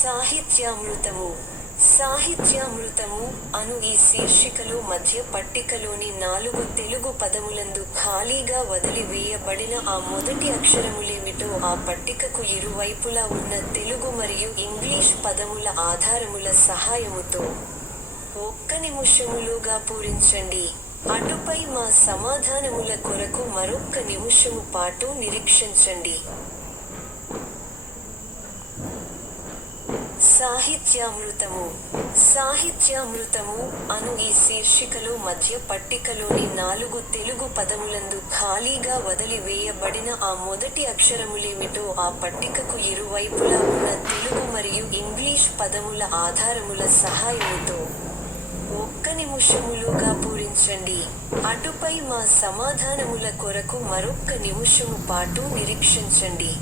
సాహిత్యామృతము. సాహిత్యామృతము అను ఈ శీర్షికలో మధ్య పట్టికలోని 4 తెలుగు పదములందు ఖాళీగా వదిలి వేయబడిన ఆ మొదటి అక్షరములేమిటో ఆ పట్టికకు ఇరువైపులా ఉన్న తెలుగు మరియు ఇంగ్లీష్ పదముల ఆధారముల సహాయముతో 1 నిమిషములోగా పూరించండి. అటుపై మా సమాధానముల కొరకు మరొక్క నిమిషము పాటు నిరీక్షించండి. సాహిత్యామృతము. సాహిత్యామృతము అను ఈ శీర్షికలో మధ్య పట్టికలోని 4 తెలుగు పదములందు ఖాళీగా వదిలి వేయబడిన ఆ మొదటి అక్షరములేమిటో ఆ పట్టికకు ఇరువైపులా ఉన్న తెలుగు మరియు ఇంగ్లీష్ పదముల ఆధారముల సహాయముతో 1 నిమిషములోగా పూరించండి. అటుపై మా సమాధానముల కొరకు మరొక్క నిమిషము పాటు నిరీక్షించండి.